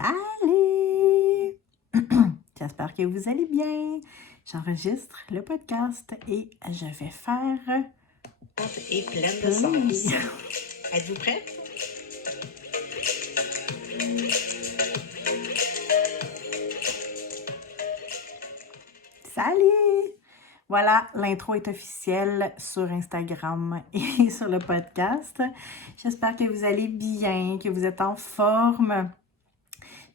Salut! J'espère que vous allez bien. J'enregistre le podcast et je vais faire Et pleine de play. sens. Êtes-vous prêts? Salut! Voilà, l'intro est officielle sur Instagram et sur le podcast. J'espère que vous allez bien, que vous êtes en forme.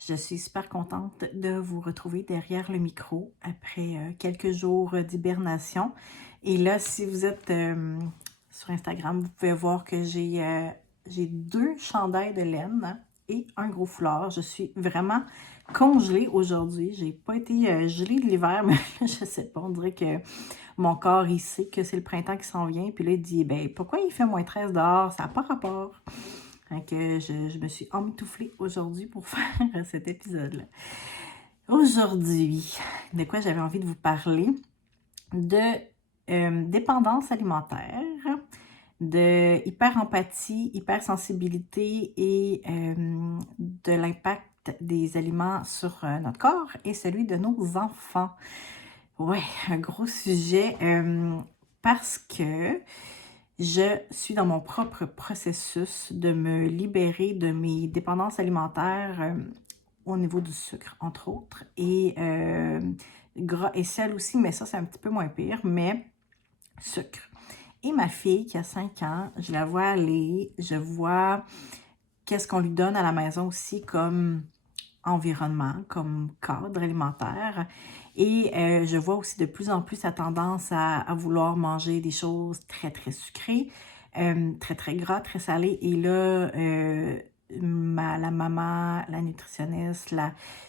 Je suis super contente de vous retrouver derrière le micro après quelques jours d'hibernation. Et là, si vous êtes sur Instagram, vous pouvez voir que j'ai 2 chandails de laine et un gros foulard. Je suis vraiment congelée aujourd'hui. J'ai pas été gelée de l'hiver, mais je sais pas, on dirait que mon corps, il sait que c'est le printemps qui s'en vient. Puis là, il dit, ben pourquoi il fait moins 13 dehors? Ça n'a pas rapport. Donc, je me suis emmitouflée aujourd'hui pour faire cet épisode-là. Aujourd'hui, de quoi j'avais envie de vous parler? De dépendance alimentaire, de hyper-empathie, hypersensibilité et de l'impact des aliments sur notre corps et celui de nos enfants. Ouais, un gros sujet parce que je suis dans mon propre processus de me libérer de mes dépendances alimentaires au niveau du sucre, entre autres, et gras et sel aussi, mais ça, c'est un petit peu moins pire, mais sucre. Et ma fille, qui a 5 ans, je la vois aller, je vois qu'est-ce qu'on lui donne à la maison aussi comme environnement, comme cadre alimentaire. Et je vois aussi de plus en plus sa tendance à vouloir manger des choses très, très sucrées, très, très gras, très salées. Et là, la maman, la nutritionniste,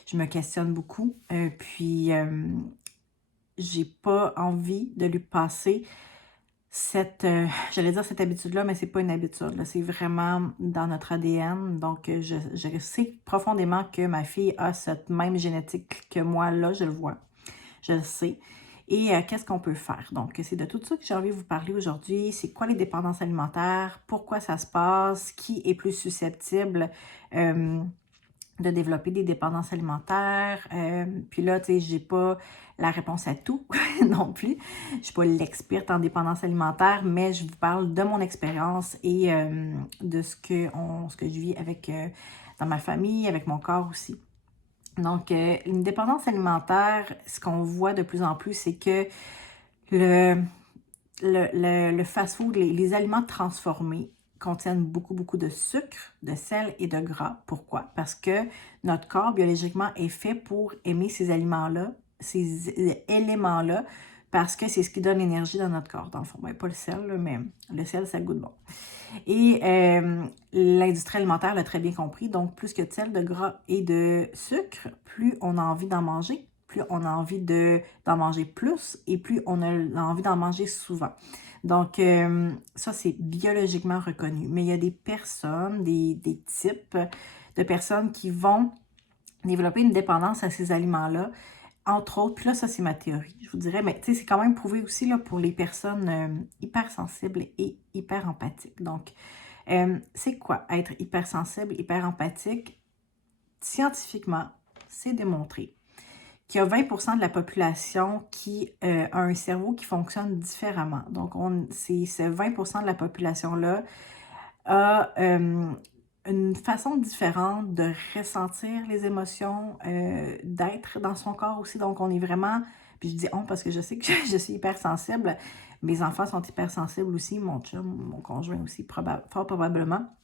je me questionne beaucoup. Puis, j'ai pas envie de lui passer j'allais dire cette habitude-là, mais c'est pas une habitude, là. C'est vraiment dans notre ADN. Donc, je sais profondément que ma fille a cette même génétique que moi, là, je le vois. Je le sais. Et qu'est-ce qu'on peut faire? Donc, c'est de tout ça que j'ai envie de vous parler aujourd'hui. C'est quoi les dépendances alimentaires? Pourquoi ça se passe? Qui est plus susceptible de développer des dépendances alimentaires? Puis là, tu sais, j'ai pas la réponse à tout non plus. Je suis pas l'experte en dépendance alimentaire, mais je vous parle de mon expérience et de ce que je vis avec dans ma famille, avec mon corps aussi. Donc, une dépendance alimentaire, ce qu'on voit de plus en plus, c'est que le fast-food, les aliments transformés contiennent beaucoup, beaucoup de sucre, de sel et de gras. Pourquoi? Parce que notre corps, biologiquement, est fait pour aimer ces aliments-là, ces éléments-là, parce que c'est ce qui donne l'énergie dans notre corps, dans le fond. Ben, pas le sel, là, mais le sel, ça goûte bon. Et l'industrie alimentaire l'a très bien compris. Donc, plus que de sel, de gras et de sucre, plus on a envie d'en manger, plus on a envie d'en manger plus et plus on a envie d'en manger souvent. Donc, ça, c'est biologiquement reconnu. Mais il y a des personnes, des types de personnes qui vont développer une dépendance à ces aliments-là. Entre autres, puis là, ça, c'est ma théorie, je vous dirais, mais tu sais, c'est quand même prouvé aussi là, pour les personnes hypersensibles et hyper empathiques. Donc, c'est quoi être hypersensible, hyper empathique? Scientifiquement, c'est démontré qu'il y a 20% de la population qui a un cerveau qui fonctionne différemment. Donc, c'est ce 20% de la population-là a une façon différente de ressentir les émotions, d'être dans son corps aussi. Donc, on est vraiment, puis je dis on parce que je sais que je suis hypersensible. Mes enfants sont hypersensibles aussi, mon chum, mon conjoint aussi, fort probablement.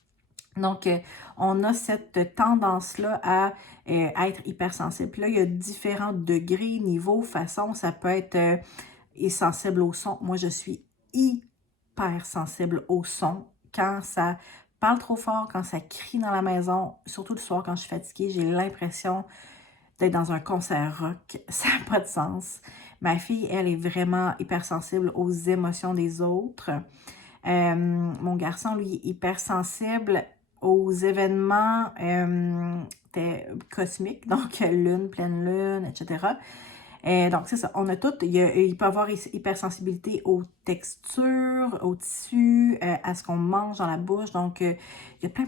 Donc, on a cette tendance-là à être hypersensible. Puis là, il y a différents degrés, niveaux, façons. Ça peut être sensible au son. Moi, je suis hyper sensible au son. Quand ça parle trop fort, quand ça crie dans la maison, surtout le soir quand je suis fatiguée, j'ai l'impression d'être dans un concert rock. Ça n'a pas de sens. Ma fille, elle est vraiment hypersensible aux émotions des autres. Mon garçon, lui, est hypersensible aux événements cosmiques, donc lune, pleine lune, etc. Donc, c'est ça. On a tout. Il peut avoir hypersensibilité aux textures, aux tissus, à ce qu'on mange dans la bouche. Donc, il y a plein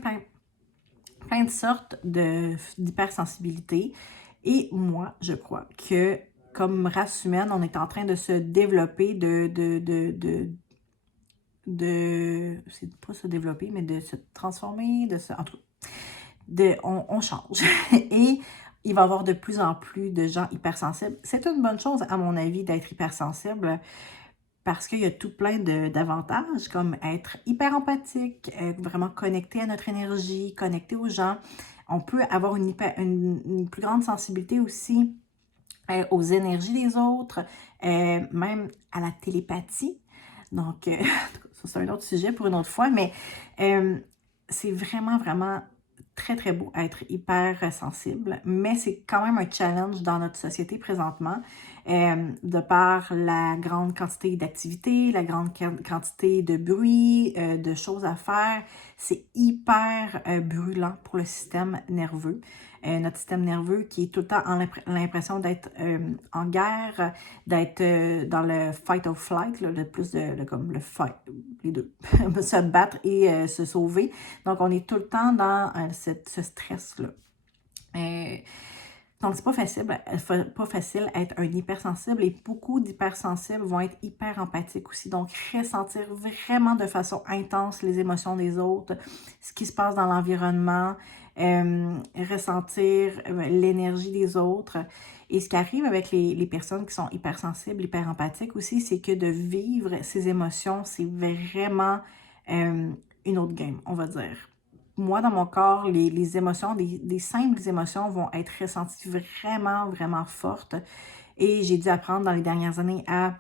plein de sortes d'hypersensibilité. Et moi, je crois que comme race humaine, on est en train de se développer, c'est pas se développer, mais de se transformer, en tout cas, on change. Et il va y avoir de plus en plus de gens hypersensibles. C'est une bonne chose, à mon avis, d'être hypersensible parce qu'il y a tout plein d'avantages, comme être hyper empathique, vraiment connecté à notre énergie, connecté aux gens. On peut avoir une plus grande sensibilité aussi aux énergies des autres, même à la télépathie. Donc, ça, c'est un autre sujet pour une autre fois, mais c'est vraiment, vraiment très, très beau être hyper sensible, mais c'est quand même un challenge dans notre société présentement, de par la grande quantité d'activités, la grande quantité de bruit, de choses à faire. C'est hyper brûlant pour le système nerveux. Notre système nerveux qui est tout le temps en l'impression d'être en guerre, d'être dans le fight or flight, là, le plus comme le fight, les deux, se battre et se sauver. Donc, on est tout le temps dans ce stress-là. Donc, c'est pas facile être un hypersensible et beaucoup d'hypersensibles vont être hyper empathiques aussi. Donc, ressentir vraiment de façon intense les émotions des autres, ce qui se passe dans l'environnement, ressentir l'énergie des autres. Et ce qui arrive avec les personnes qui sont hypersensibles, hyper empathiques aussi, c'est que de vivre ces émotions, c'est vraiment une autre game, on va dire. Moi, dans mon corps, les émotions, des simples émotions vont être ressenties vraiment, vraiment fortes. Et j'ai dû apprendre dans les dernières années à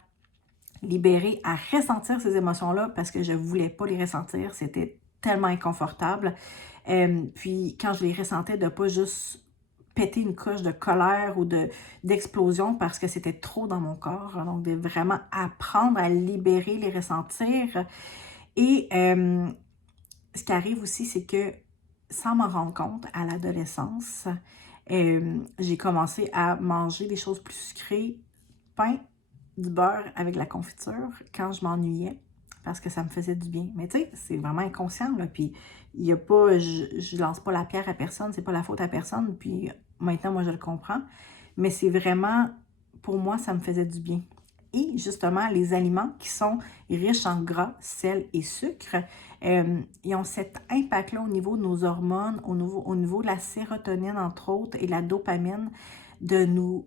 libérer, à ressentir ces émotions-là parce que je ne voulais pas les ressentir. C'était tellement inconfortable. Puis quand je les ressentais, de ne pas juste péter une couche de colère ou d'explosion parce que c'était trop dans mon corps. Donc, de vraiment apprendre à libérer, les ressentir. Et ce qui arrive aussi, c'est que sans m'en rendre compte, à l'adolescence, j'ai commencé à manger des choses plus sucrées, pain, du beurre avec de la confiture quand je m'ennuyais parce que ça me faisait du bien. Mais tu sais, c'est vraiment inconscient, là. Puis, il y a pas, je lance pas la pierre à personne, c'est pas la faute à personne. Puis, maintenant, moi, je le comprends. Mais c'est vraiment, pour moi, ça me faisait du bien. Et justement, les aliments qui sont riches en gras, sel et sucre, ils ont cet impact-là au niveau de nos hormones, au niveau de la sérotonine, entre autres, et la dopamine, de nous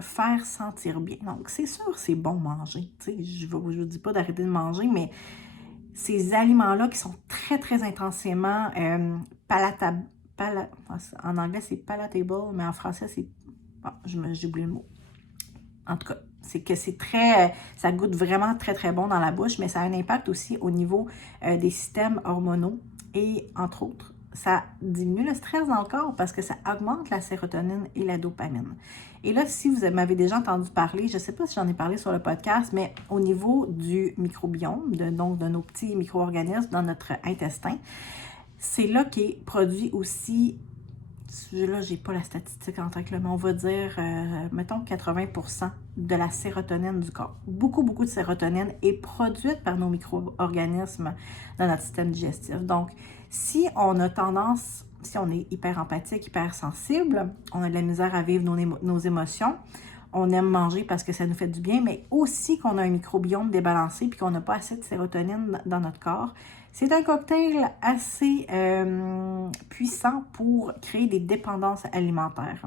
faire sentir bien. Donc, c'est sûr, c'est bon manger. Je ne vous dis pas d'arrêter de manger, mais ces aliments-là qui sont très, très intensément palatables, en anglais, c'est palatable, mais en français, c'est... Bon, j'ai oublié le mot. En tout cas, c'est que c'est très, ça goûte vraiment très, très bon dans la bouche, mais ça a un impact aussi au niveau des systèmes hormonaux et, entre autres, ça diminue le stress dans le corps parce que ça augmente la sérotonine et la dopamine. Et là, si vous m'avez déjà entendu parler, je ne sais pas si j'en ai parlé sur le podcast, mais au niveau du microbiome, donc de nos petits micro-organismes dans notre intestin, c'est là qu'est produit aussi... Là, j'ai pas la statistique en tant que là, mais on va dire, mettons 80% de la sérotonine du corps. Beaucoup, beaucoup de sérotonine est produite par nos micro-organismes dans notre système digestif. Donc, si on a tendance, si on est hyper empathique, hyper sensible, on a de la misère à vivre nos émotions, on aime manger parce que ça nous fait du bien, mais aussi qu'on a un microbiome débalancé puis qu'on n'a pas assez de sérotonine dans notre corps, c'est un cocktail assez puissant pour créer des dépendances alimentaires.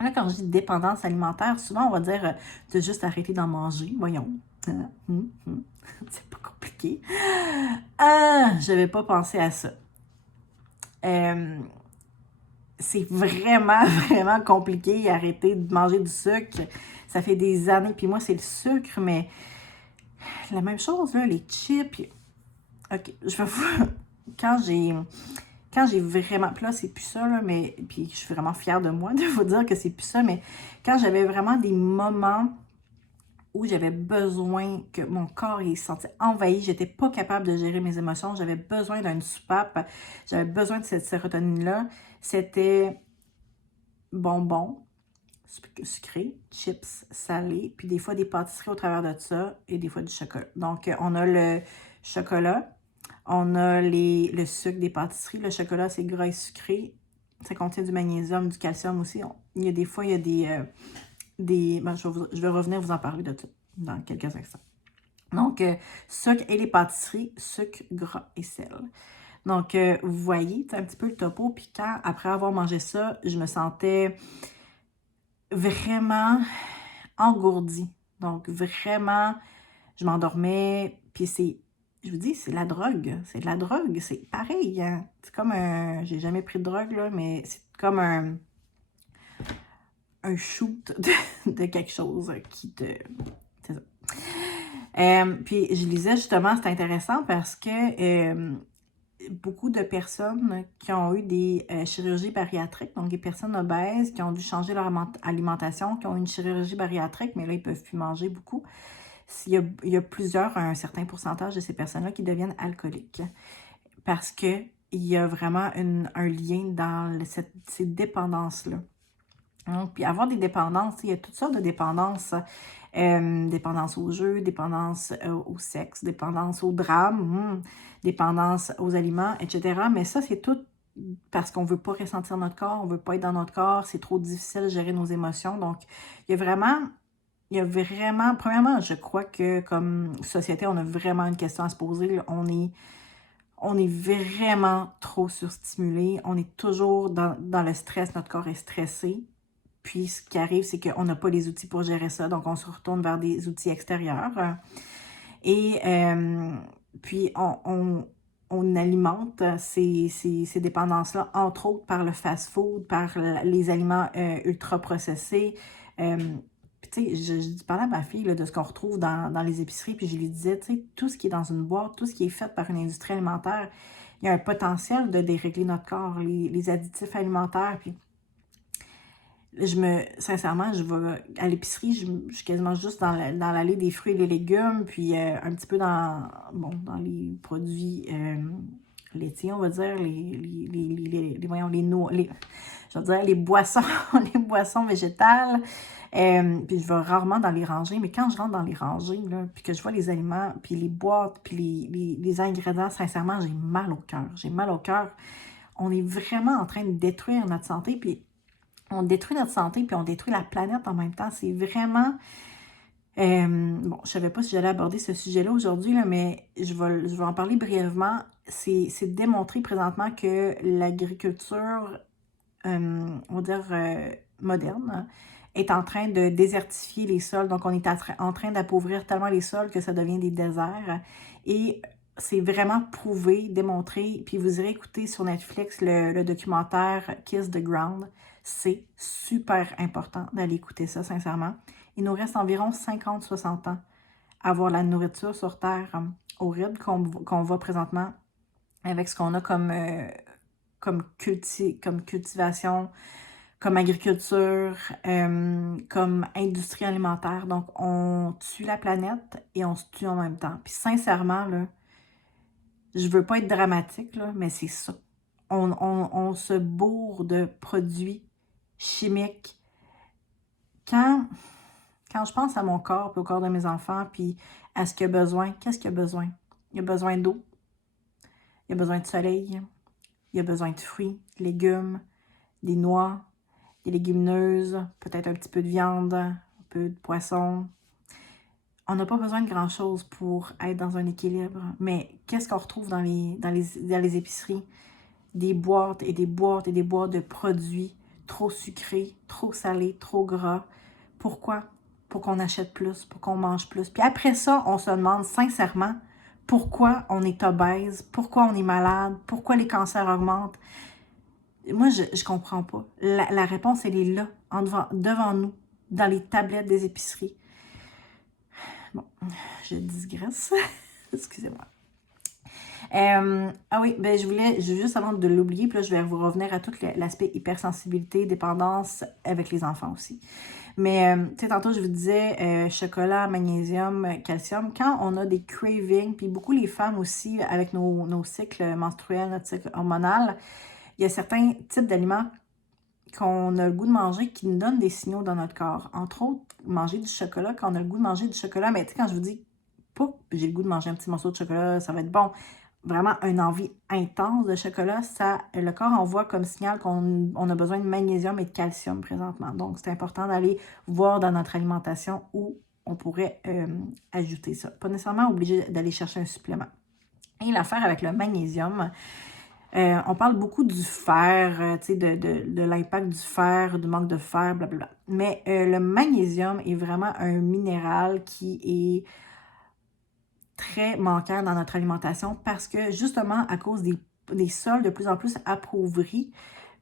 Là, quand je dis dépendance alimentaire, souvent on va dire de juste arrêter d'en manger. Voyons. C'est pas compliqué. Je n'avais pas pensé à ça. C'est vraiment, vraiment compliqué arrêter de manger du sucre. Ça fait des années. Puis moi, c'est le sucre, mais la même chose, là, les chips. OK, je vais vous... Quand j'ai vraiment... Puis là, c'est plus ça, là, mais... Puis je suis vraiment fière de moi de vous dire que c'est plus ça, mais quand j'avais vraiment des moments où j'avais besoin que mon corps il se sentait envahi, j'étais pas capable de gérer mes émotions, j'avais besoin d'une soupape, j'avais besoin de cette sérotonine-là, c'était bonbons, sucré, chips salés, puis des fois des pâtisseries au travers de ça et des fois du chocolat. Donc, on a le chocolat, on a le sucre des pâtisseries. Le chocolat, c'est gras et sucré. ça contient du magnésium, du calcium aussi. Il y a des fois, il y a ben, je vais revenir vous en parler de ça dans quelques instants. Donc, sucre et les pâtisseries, sucre, gras et sel. Donc, vous voyez, c'est un petit peu le topo. Puis quand, après avoir mangé ça, je me sentais vraiment engourdie. Donc, vraiment, je m'endormais. Puis je vous dis, c'est la drogue. C'est de la drogue. C'est pareil. Hein? C'est comme un... J'ai jamais pris de drogue, là, mais c'est comme un shoot de quelque chose qui te... C'est ça. Puis je lisais justement, c'est intéressant parce que beaucoup de personnes qui ont eu des chirurgies bariatriques, donc des personnes obèses qui ont dû changer leur alimentation, qui ont eu une chirurgie bariatrique, mais là, ils ne peuvent plus manger beaucoup. Il y a un certain pourcentage de ces personnes-là qui deviennent alcooliques parce qu'il y a vraiment un lien dans ces dépendances-là. Donc, puis avoir des dépendances, il y a toutes sortes de dépendances. Dépendance au jeu, dépendance au sexe, dépendance au drame, dépendance aux aliments, etc. Mais ça, c'est tout parce qu'on ne veut pas ressentir notre corps, on ne veut pas être dans notre corps, c'est trop difficile de gérer nos émotions. Donc, il y a vraiment, premièrement, je crois que comme société, on a vraiment une question à se poser. Là. On est vraiment trop surstimulé, on est toujours dans le stress, notre corps est stressé. Puis, ce qui arrive, c'est qu'on n'a pas les outils pour gérer ça. Donc, on se retourne vers des outils extérieurs. Et puis, on alimente ces dépendances-là, entre autres par le fast-food, par les aliments ultra-processés. Puis, tu sais, je parlais à ma fille là, de ce qu'on retrouve dans les épiceries, puis je lui disais, tu sais, tout ce qui est dans une boîte, tout ce qui est fait par une industrie alimentaire, il y a un potentiel de dérégler notre corps, les additifs alimentaires, puis sincèrement, je vais à l'épicerie, je suis quasiment juste dans l'allée des fruits et des légumes, puis un petit peu dans les produits laitiers, on va dire, je veux dire, les boissons, les boissons végétales. Puis je vais rarement dans les rangées, mais quand je rentre dans les rangées, là, puis que je vois les aliments, puis les boîtes, puis les ingrédients, sincèrement, j'ai mal au cœur. J'ai mal au cœur. On est vraiment en train de détruire notre santé, puis on détruit notre santé, puis on détruit la planète en même temps. C'est vraiment... je ne savais pas si j'allais aborder ce sujet-là aujourd'hui, là, mais je vais en parler brièvement. C'est démontré présentement que l'agriculture, on va dire, moderne, est en train de désertifier les sols. Donc, on est en train d'appauvrir tellement les sols que ça devient des déserts. Et c'est vraiment prouvé, démontré. Puis vous irez écouter sur Netflix le documentaire Kiss the Ground. C'est super important d'aller écouter ça, sincèrement. Il nous reste environ 50-60 ans à avoir la nourriture sur Terre au rythme qu'on voit présentement avec ce qu'on a comme cultivation, comme agriculture, comme industrie alimentaire. Donc, on tue la planète et on se tue en même temps. Puis sincèrement, là, je veux pas être dramatique, là, mais c'est ça. On se bourre de produits chimiques. Quand je pense à mon corps, puis au corps de mes enfants, puis à ce qu'il a besoin, qu'est-ce qu'il a besoin? Il a besoin d'eau, il a besoin de soleil, il a besoin de fruits, de légumes, des noix, des légumineuses, peut-être un petit peu de viande, un peu de poisson. On n'a pas besoin de grand-chose pour être dans un équilibre. Mais qu'est-ce qu'on retrouve dans les épiceries? Des boîtes et des boîtes et des boîtes de produits trop sucrés, trop salés, trop gras. Pourquoi? Pour qu'on achète plus, pour qu'on mange plus. Puis après ça, on se demande sincèrement pourquoi on est obèse, pourquoi on est malade, pourquoi les cancers augmentent. Moi, je ne comprends pas. La réponse, elle est là, devant nous, dans les tablettes des épiceries. Bon, je digresse. Excusez-moi. Ah oui, ben juste avant de l'oublier, puis là, je vais vous revenir à tout l'aspect hypersensibilité, dépendance avec les enfants aussi. Mais, tu sais, tantôt, je vous disais chocolat, magnésium, calcium. Quand on a des cravings, puis beaucoup les femmes aussi, avec nos cycles menstruels, notre cycle hormonal, il y a certains types d'aliments qu'on a le goût de manger qui nous donnent des signaux dans notre corps. Entre autres, manger du chocolat, quand on a le goût de manger du chocolat, mais tu sais, quand je vous dis pas que j'ai le goût de manger un petit morceau de chocolat, ça va être bon. vraiment une envie intense de chocolat, le corps envoie comme signal qu'on a besoin de magnésium et de calcium présentement. Donc, c'est important d'aller voir dans notre alimentation où on pourrait ajouter ça. Pas nécessairement obligé d'aller chercher un supplément. Et l'affaire avec le magnésium, on parle beaucoup du fer, tu sais, de l'impact du fer, du manque de fer, blablabla. Mais le magnésium est vraiment un minéral qui est très manquant dans notre alimentation parce que justement, à cause des sols de plus en plus appauvris,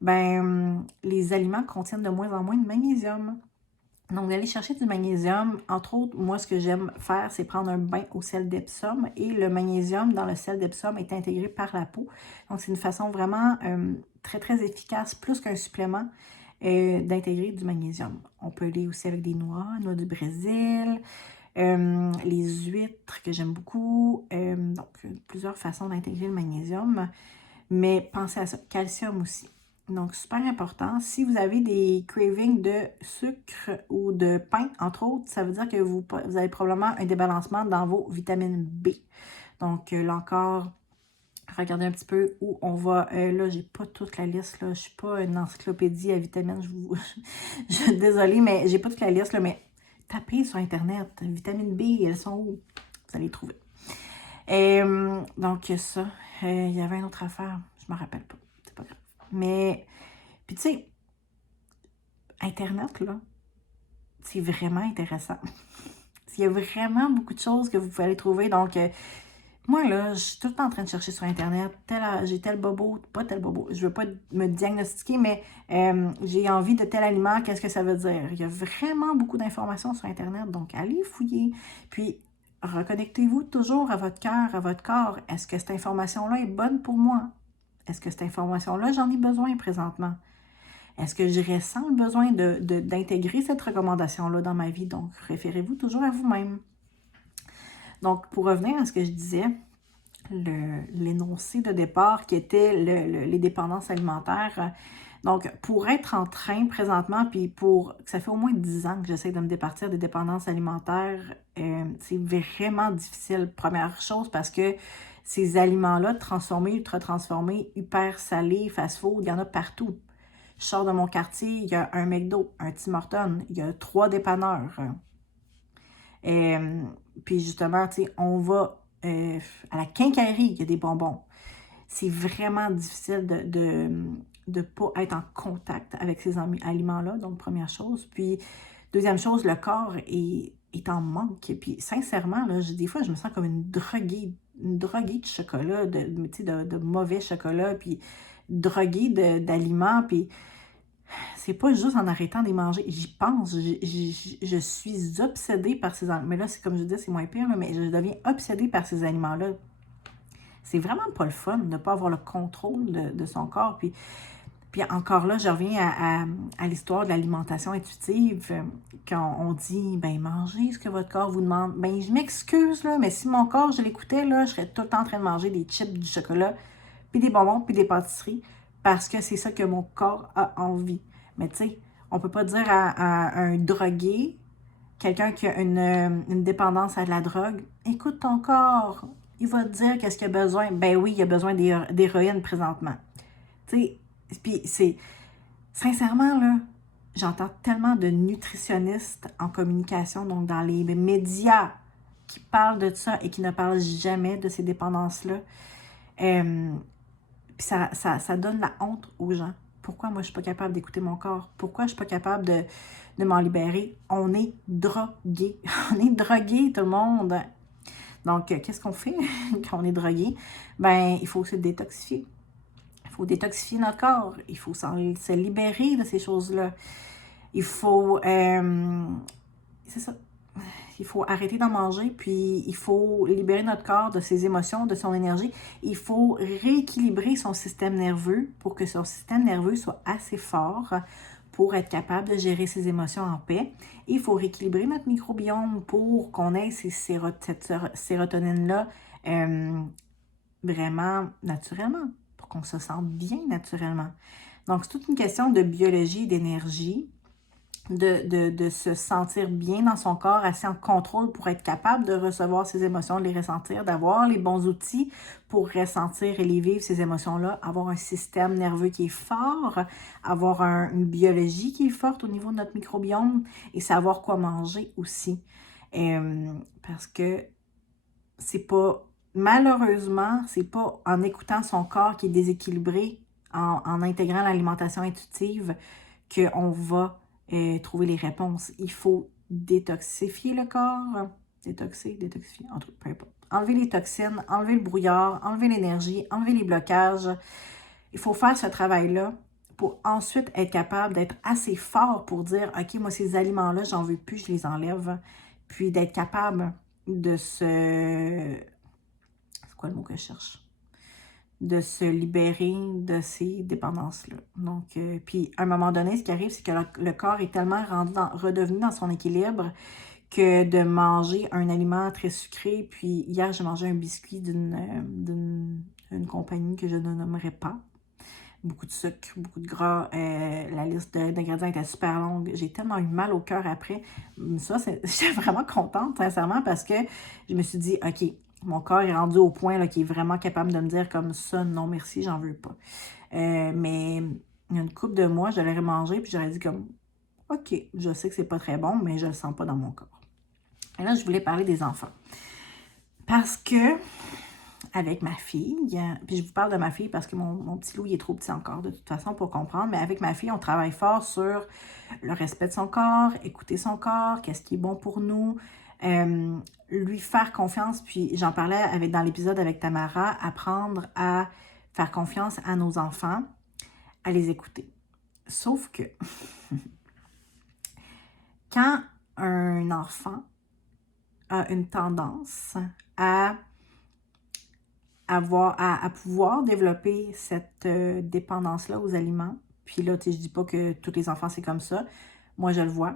ben, les aliments contiennent de moins en moins de magnésium. Donc, d'aller chercher du magnésium, entre autres, moi, ce que j'aime faire, c'est prendre un bain au sel d'Epsom et le magnésium dans le sel d'Epsom est intégré par la peau. Donc, c'est une façon vraiment très, très efficace, plus qu'un supplément, d'intégrer du magnésium. On peut aller aussi avec des noix du Brésil, les huîtres que j'aime beaucoup. Donc, plusieurs façons d'intégrer le magnésium, mais pensez à ça. Calcium aussi. Donc, super important. Si vous avez des cravings de sucre ou de pain, entre autres, ça veut dire que vous avez probablement un débalancement dans vos vitamines B. Donc, là encore, regardez un petit peu où on va. Là, j'ai pas toute la liste. Là. Je suis pas une encyclopédie à vitamines. Je suis désolée, mais j'ai pas toute la liste. Là, mais tapez sur Internet. Vitamine B, elles sont où? Vous allez les trouver. Donc, ça. Il y avait une autre affaire. Je me rappelle pas. C'est pas grave. Mais, puis tu sais, Internet, là, c'est vraiment intéressant. Il y a vraiment beaucoup de choses que vous pouvez aller trouver. Donc, moi, là, je suis tout le temps en train de chercher sur Internet. J'ai tel bobo, pas tel bobo. Je veux pas me diagnostiquer, mais j'ai envie de tel aliment. Qu'est-ce que ça veut dire? Il y a vraiment beaucoup d'informations sur Internet. Donc, allez fouiller. Puis, reconnectez-vous toujours à votre cœur, à votre corps. Est-ce que cette information-là est bonne pour moi? Est-ce que cette information-là, j'en ai besoin présentement? Est-ce que je ressens le besoin d'intégrer cette recommandation-là dans ma vie? Donc, référez-vous toujours à vous-même. Donc, pour revenir à ce que je disais, l'énoncé de départ qui était les dépendances alimentaires. Donc, pour être en train présentement, puis ça fait au moins 10 ans que j'essaie de me départir des dépendances alimentaires, c'est vraiment difficile. Première chose, parce que ces aliments-là, transformés, ultra transformés, hyper salés, fast-food, il y en a partout. Je sors de mon quartier, il y a un McDo, un Tim Hortons, il y a 3 dépanneurs. Puis justement, tu sais, on va à la quincaillerie, il y a des bonbons. C'est vraiment difficile de ne pas être en contact avec ces aliments-là, donc première chose. Puis deuxième chose, le corps est en manque. Et puis sincèrement, là, des fois, je me sens comme une droguée de chocolat, de mauvais chocolat, puis droguée d'aliments, puis c'est pas juste en arrêtant de les manger. J'y pense, je suis obsédée par ces aliments. Mais là, c'est comme je dis, c'est moins pire, là, mais je deviens obsédée par ces aliments-là. C'est vraiment pas le fun de ne pas avoir le contrôle de son corps. Puis encore là, je reviens à l'histoire de l'alimentation intuitive. Quand on dit, ben mangez ce que votre corps vous demande. Ben je m'excuse, là, mais si mon corps, je l'écoutais, là, je serais tout le temps en train de manger des chips, du chocolat, puis des bonbons, puis des pâtisseries, parce que c'est ça que mon corps a envie. Mais tu sais, on peut pas dire à un drogué, quelqu'un qui a une dépendance à de la drogue, écoute ton corps, il va te dire qu'est-ce qu'il a besoin. Ben oui, il a besoin d'héroïne présentement. Tu sais, puis c'est, sincèrement, là, j'entends tellement de nutritionnistes en communication, donc dans les médias, qui parlent de ça et qui ne parlent jamais de ces dépendances-là. Puis ça donne la honte aux gens. Pourquoi moi je suis pas capable d'écouter mon corps? Pourquoi je suis pas capable de m'en libérer? On est drogué. On est drogué, tout le monde. Donc, qu'est-ce qu'on fait quand on est drogué? Ben, il faut se détoxifier. Il faut détoxifier notre corps. Il faut se libérer de ces choses-là. Il faut... c'est ça. Il faut arrêter d'en manger, puis il faut libérer notre corps de ses émotions, de son énergie. Il faut rééquilibrer son système nerveux pour que son système nerveux soit assez fort pour être capable de gérer ses émotions en paix. Il faut rééquilibrer notre microbiome pour qu'on ait cette sérotonine-là vraiment naturellement, pour qu'on se sente bien naturellement. Donc, c'est toute une question de biologie et d'énergie. de se sentir bien dans son corps, assez en contrôle pour être capable de recevoir ses émotions, de les ressentir, d'avoir les bons outils pour ressentir et les vivre, ces émotions-là, avoir un système nerveux qui est fort, avoir une biologie qui est forte au niveau de notre microbiome et savoir quoi manger aussi. Parce que c'est pas, malheureusement, c'est pas en écoutant son corps qui est déséquilibré, en intégrant l'alimentation intuitive, qu'on va trouver les réponses. Il faut détoxifier le corps, détoxifier, en tout cas, peu importe. Enlever les toxines, enlever le brouillard, enlever l'énergie, enlever les blocages. Il faut faire ce travail-là pour ensuite être capable d'être assez fort pour dire, OK, moi, ces aliments-là, j'en veux plus, je les enlève. Puis d'être capable de se... C'est quoi le mot que je cherche? De se libérer de ces dépendances-là. Donc, puis à un moment donné, ce qui arrive, c'est que le corps est tellement redevenu dans son équilibre que de manger un aliment très sucré, puis hier, j'ai mangé un biscuit d'une compagnie que je ne nommerai pas. Beaucoup de sucre, beaucoup de gras, la liste d'ingrédients était super longue. J'ai tellement eu mal au cœur après. Ça, j'étais vraiment contente, sincèrement, parce que je me suis dit, OK, mon corps est rendu au point là, qu'il est vraiment capable de me dire comme ça, non merci, j'en veux pas. Mais il y a une couple de mois, je l'aurais mangé, puis j'aurais dit comme, OK, je sais que c'est pas très bon, mais je le sens pas dans mon corps. Et là, je voulais parler des enfants. Parce que, avec ma fille, puis je vous parle de ma fille parce que mon petit loup, il est trop petit encore de toute façon pour comprendre, mais avec ma fille, on travaille fort sur le respect de son corps, écouter son corps, qu'est-ce qui est bon pour nous, lui faire confiance, puis j'en parlais dans l'épisode avec Tamara, apprendre à faire confiance à nos enfants, à les écouter. Sauf que, quand un enfant a une tendance à pouvoir développer cette dépendance-là aux aliments. Puis là, tu sais, je dis pas que tous les enfants, c'est comme ça. Moi, je le vois,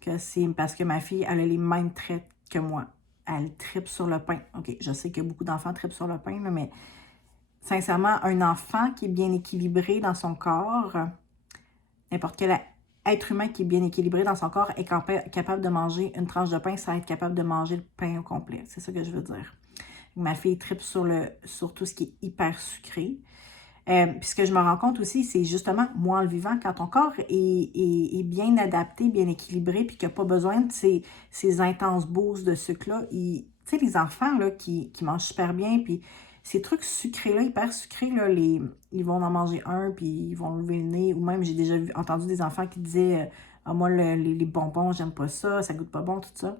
que c'est parce que ma fille, elle a les mêmes traits que moi. Elle tripe sur le pain. OK, je sais que beaucoup d'enfants tripent sur le pain, mais sincèrement, un enfant qui est bien équilibré dans son corps, n'importe quel être humain qui est bien équilibré dans son corps est capable de manger une tranche de pain sans être capable de manger le pain au complet. C'est ça que je veux dire. Ma fille tripe sur tout ce qui est hyper sucré. Puis ce que je me rends compte aussi, c'est justement, moi en le vivant, quand ton corps est bien adapté, bien équilibré, puis qu'il n'y a pas besoin de ces intenses boosts de sucre-là, tu sais, les enfants là, qui mangent super bien, puis ces trucs sucrés-là, hyper sucrés, là, ils vont en manger un, puis ils vont lever le nez, ou même j'ai déjà entendu des enfants qui disaient ah, moi, les bonbons, j'aime pas ça, ça goûte pas bon, tout ça.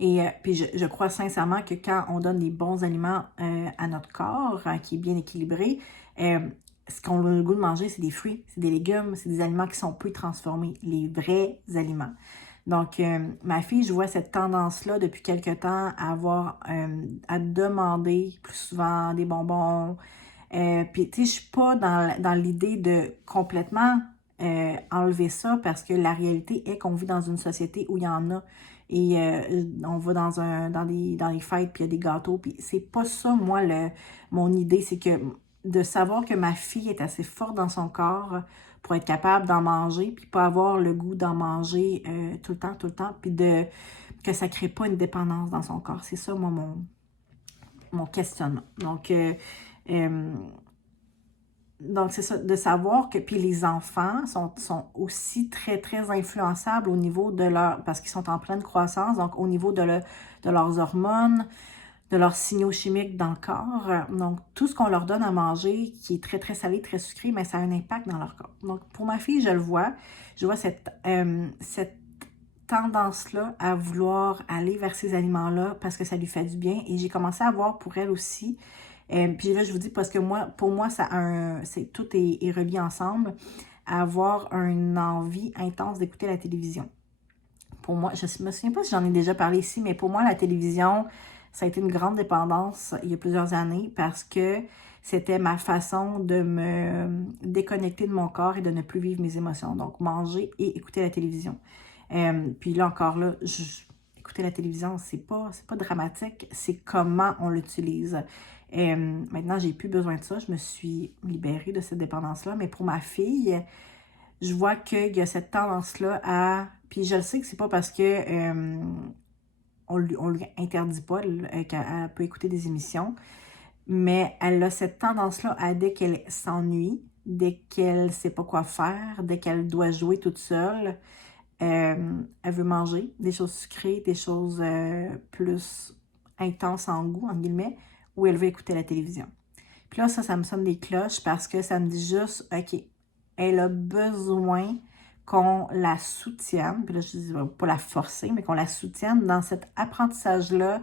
Et puis je crois sincèrement que quand on donne des bons aliments à notre corps, qui est bien équilibré, ce qu'on a le goût de manger, c'est des fruits, c'est des légumes, c'est des aliments qui sont peu transformés, les vrais aliments. Donc, ma fille, je vois cette tendance-là depuis quelque temps à demander plus souvent des bonbons. Puis, tu sais, je suis pas dans l'idée de complètement enlever ça parce que la réalité est qu'on vit dans une société où il y en a. Et on va dans les fêtes, puis il y a des gâteaux. Puis c'est pas ça, moi, mon idée. C'est que de savoir que ma fille est assez forte dans son corps pour être capable d'en manger, puis pas avoir le goût d'en manger tout le temps, puis que ça ne crée pas une dépendance dans son corps. C'est ça, moi, mon questionnement. Donc, c'est ça, de savoir que, puis les enfants sont aussi très, très influençables au niveau de parce qu'ils sont en pleine croissance, donc au niveau de leurs hormones, de leurs signaux chimiques dans le corps. Donc, tout ce qu'on leur donne à manger, qui est très, très salé, très sucré, mais ça a un impact dans leur corps. Donc, pour ma fille, je vois cette tendance-là à vouloir aller vers ces aliments-là parce que ça lui fait du bien. Et j'ai commencé à voir pour elle aussi. Puis là, je vous dis, parce que pour moi, tout est relié ensemble, à avoir une envie intense d'écouter la télévision. Pour moi, je ne me souviens pas si j'en ai déjà parlé ici, mais pour moi, la télévision, ça a été une grande dépendance il y a plusieurs années parce que c'était ma façon de me déconnecter de mon corps et de ne plus vivre mes émotions. Donc, manger et écouter la télévision. Puis là, encore là, écouter la télévision, c'est pas dramatique, c'est comment on l'utilise. Maintenant, j'ai plus besoin de ça. Je me suis libérée de cette dépendance-là. Mais pour ma fille, je vois qu'il y a cette tendance-là à... Puis je le sais que c'est pas parce que on lui interdit pas qu'elle peut écouter des émissions, mais elle a cette tendance-là à, dès qu'elle s'ennuie, dès qu'elle sait pas quoi faire, dès qu'elle doit jouer toute seule, elle veut manger des choses sucrées, des choses plus intenses en goût, en guillemets, ou elle veut écouter la télévision. Puis là, ça me sonne des cloches parce que ça me dit juste, OK, elle a besoin qu'on la soutienne, puis là, je dis pas la forcer, mais qu'on la soutienne dans cet apprentissage-là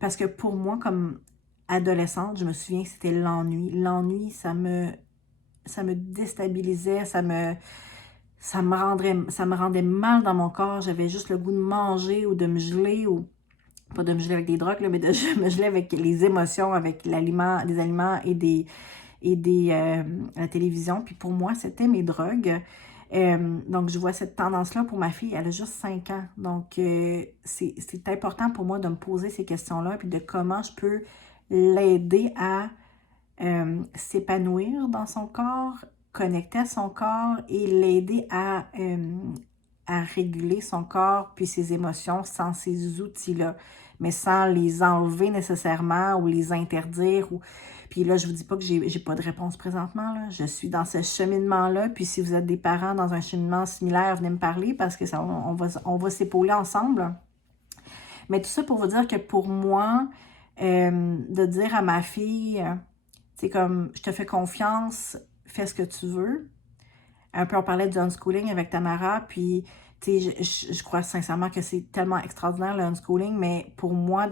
parce que pour moi, comme adolescente, je me souviens que c'était l'ennui. L'ennui, ça me déstabilisait, ça me rendait mal dans mon corps. J'avais juste le goût de manger ou de me geler, ou pas de me geler avec des drogues, là, mais de me geler avec les émotions, avec des aliments la télévision. Puis pour moi, c'était mes drogues. Donc, je vois cette tendance-là pour ma fille. Elle a juste 5 ans. Donc, c'est important pour moi de me poser ces questions-là, puis de comment je peux l'aider à s'épanouir dans son corps, connecter à son corps et l'aider à réguler son corps puis ses émotions sans ces outils-là, mais sans les enlever nécessairement ou les interdire. Puis là, je vous dis pas que j'ai pas de réponse présentement, là. Je suis dans ce cheminement-là. Puis si vous êtes des parents dans un cheminement similaire, venez me parler parce que on va s'épauler ensemble. Mais tout ça pour vous dire que pour moi, de dire à ma fille, c'est comme, je te fais confiance, fais ce que tu veux. Un peu, on parlait du unschooling avec Tamara, puis, tu sais, je crois sincèrement que c'est tellement extraordinaire, le unschooling, mais pour moi,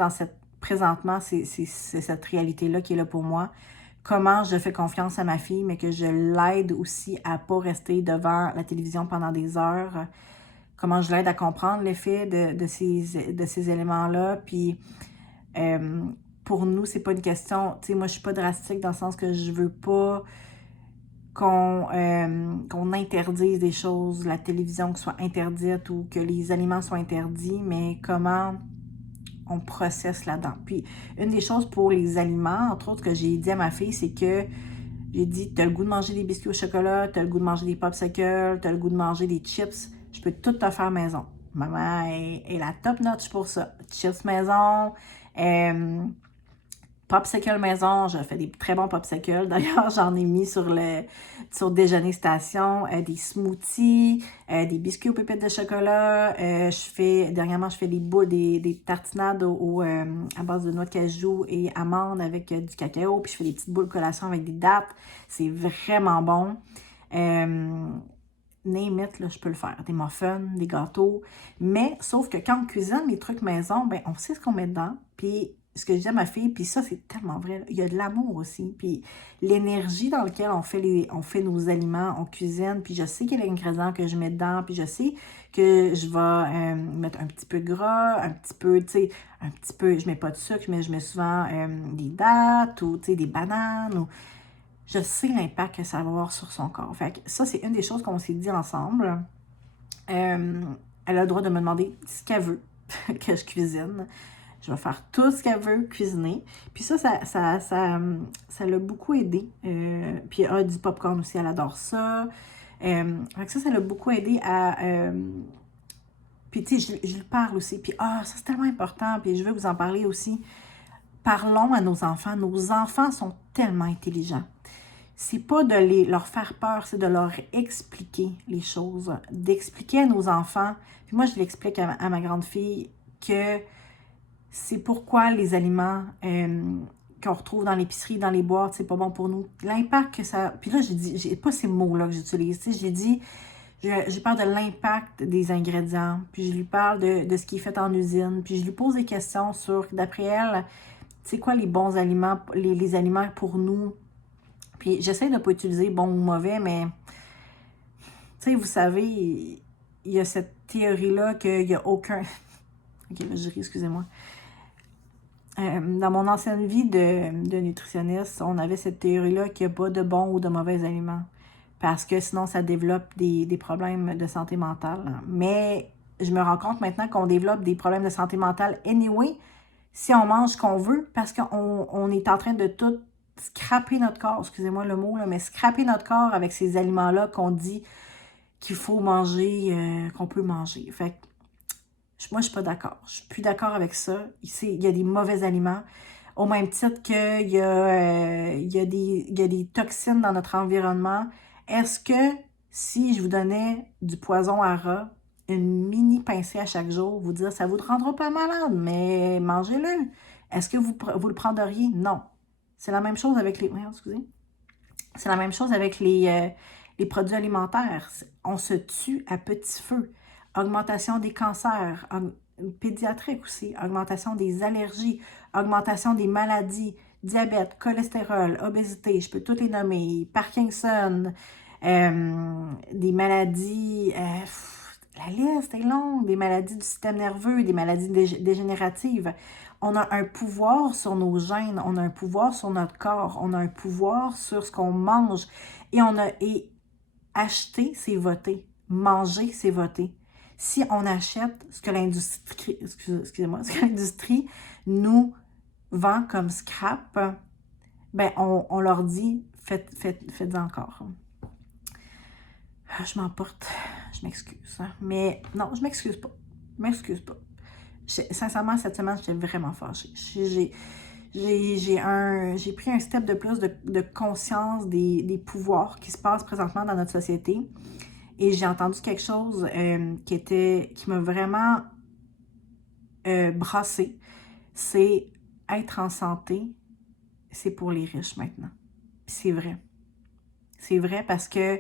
présentement, c'est cette réalité-là qui est là pour moi. Comment je fais confiance à ma fille, mais que je l'aide aussi à pas rester devant la télévision pendant des heures. Comment je l'aide à comprendre l'effet de ces éléments-là, puis... pour nous, c'est pas une question, tu sais, moi je suis pas drastique dans le sens que je veux pas qu'on interdise des choses, la télévision soit interdite ou que les aliments soient interdits, mais comment on processe là-dedans. Puis une des choses pour les aliments, entre autres, que j'ai dit à ma fille, c'est que j'ai dit, t'as le goût de manger des biscuits au chocolat, t'as le goût de manger des popsicles, t'as le goût de manger des chips, je peux tout te faire maison. Maman est la top notch pour ça. Chips maison, popsicle maison, je fais des très bons popsicles. D'ailleurs, j'en ai mis sur Déjeuner Station, des smoothies, des biscuits aux pépites de chocolat. Dernièrement, je fais des tartinades à base de noix de cajou et amandes avec du cacao. Puis je fais des petites boules collation avec des dattes. C'est vraiment bon. Name it, là, je peux le faire. Des muffins, des gâteaux. Mais, sauf que quand on cuisine les trucs maison, ben, on sait ce qu'on met dedans. Puis, ce que je dis à ma fille, puis ça, c'est tellement vrai, là, il y a de l'amour aussi. Puis, l'énergie dans laquelle on fait nos aliments, on cuisine. Puis, je sais quel ingrédient que je mets dedans. Puis, je sais que je vais mettre un petit peu de gras, un petit peu, tu sais, je mets pas de sucre, mais je mets souvent des dattes ou, tu sais, des bananes ou... Je sais l'impact que ça va avoir sur son corps. Fait que ça, c'est une des choses qu'on s'est dit ensemble. Elle a le droit de me demander ce qu'elle veut que je cuisine. Je vais faire tout ce qu'elle veut cuisiner. Puis ça l'a beaucoup aidé. Puis du popcorn aussi, elle adore ça. Fait que ça l'a beaucoup aidé à... puis tu sais, je lui parle aussi. Puis ça c'est tellement important. Puis je veux vous en parler aussi. Parlons à nos enfants. Nos enfants sont tellement intelligents. C'est pas de leur faire peur, c'est de leur expliquer les choses. D'expliquer à nos enfants. Puis moi, je l'explique à ma grande fille que c'est pourquoi les aliments qu'on retrouve dans l'épicerie, dans les boîtes, c'est pas bon pour nous. L'impact que ça... Puis là, j'ai pas ces mots-là que j'utilise. Tu sais, j'ai dit... Je parle de l'impact des ingrédients. Puis je lui parle de ce qui est fait en usine. Puis je lui pose des questions sur, d'après elle, c'est quoi les bons aliments, les aliments pour nous. Puis j'essaie de ne pas utiliser bon ou mauvais, mais tu sais, vous savez, il y a cette théorie-là qu'il n'y a aucun... Ok, là, je ris, excusez-moi. Dans mon ancienne vie de nutritionniste, on avait cette théorie-là qu'il n'y a pas de bons ou de mauvais aliments. Parce que sinon, ça développe des problèmes de santé mentale. Mais je me rends compte maintenant qu'on développe des problèmes de santé mentale anyway, si on mange ce qu'on veut, parce qu'on est en train de tout scraper notre corps, excusez-moi le mot, là, mais scraper notre corps avec ces aliments-là qu'on dit qu'il faut manger, qu'on peut manger. Fait que moi, je suis pas d'accord. Je suis plus d'accord avec ça. Il y a des mauvais aliments. Au même titre qu'il y a des toxines dans notre environnement. Est-ce que si je vous donnais du poison à rat, une mini pincée à chaque jour, vous dire ça ne vous rendra pas malade, mais mangez-le. Est-ce que vous le prendriez? Non. C'est la même chose avec les... excusez. C'est la même chose avec les produits alimentaires. On se tue à petit feu. Augmentation des cancers, pédiatriques aussi, augmentation des allergies, augmentation des maladies, diabète, cholestérol, obésité, je peux toutes les nommer, Parkinson, des maladies, la liste est longue, des maladies du système nerveux, des maladies dégénératives. On a un pouvoir sur nos gènes, on a un pouvoir sur notre corps, on a un pouvoir sur ce qu'on mange. Et acheter, c'est voter. Manger, c'est voter. Si on achète ce que l'industrie, excusez-moi, ce que l'industrie nous vend comme scrap, ben on leur dit faites encore. Je m'emporte, je m'excuse. Mais non, je m'excuse pas. Je m'excuse pas. Sincèrement, cette semaine, j'étais vraiment fâchée. J'ai pris un step de plus de conscience des pouvoirs qui se passent présentement dans notre société. Et j'ai entendu quelque chose qui m'a vraiment brassée. C'est être en santé, c'est pour les riches maintenant. Puis c'est vrai. C'est vrai parce que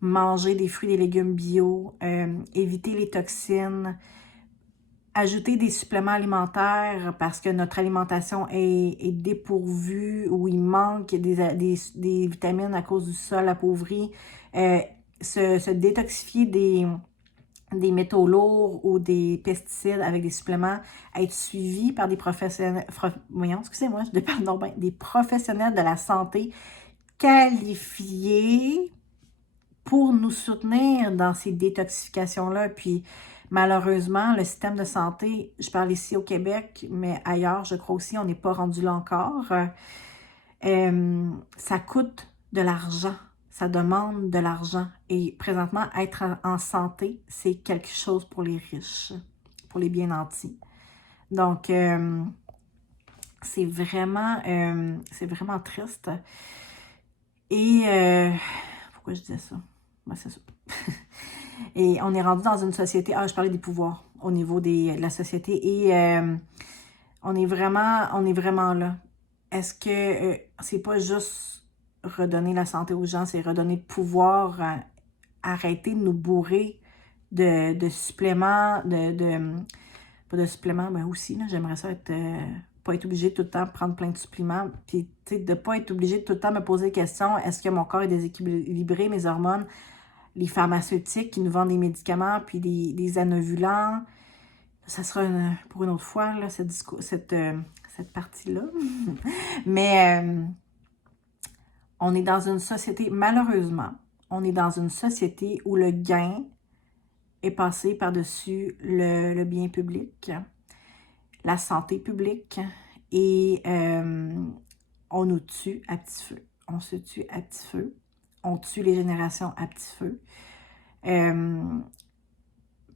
manger des fruits et des légumes bio, éviter les toxines, ajouter des suppléments alimentaires parce que notre alimentation est dépourvue ou il manque des vitamines à cause du sol appauvri, se détoxifier des métaux lourds ou des pesticides avec des suppléments, être suivi par des professionnels, des professionnels de la santé qualifiés pour nous soutenir dans ces détoxifications-là. Puis malheureusement, le système de santé, je parle ici au Québec, mais ailleurs, je crois aussi, on n'est pas rendu là encore. Ça coûte de l'argent. Ça demande de l'argent. Et présentement, être en santé, c'est quelque chose pour les riches, pour les bien nantis. Donc, c'est vraiment triste. Et pourquoi je disais ça? Ben, c'est ça. Et on est rendu dans une société... je parlais des pouvoirs au niveau de la société. Et on est vraiment là. Est-ce que c'est pas juste redonner la santé aux gens, c'est redonner le pouvoir, arrêter de nous bourrer de suppléments, pas de suppléments, ben aussi, là, j'aimerais ça pas être obligée tout le temps de prendre plein de suppléments, puis de ne pas être obligée tout le temps de me poser des questions, est-ce que mon corps est déséquilibré, mes hormones, les pharmaceutiques qui nous vendent des médicaments, puis des anovulants, ça sera pour une autre fois, là, cette partie-là. Mais on est dans une société, malheureusement, on est dans une société où le gain est passé par-dessus le bien public, la santé publique, et on nous tue à petit feu. On se tue à petit feu. On tue les générations à petit feu.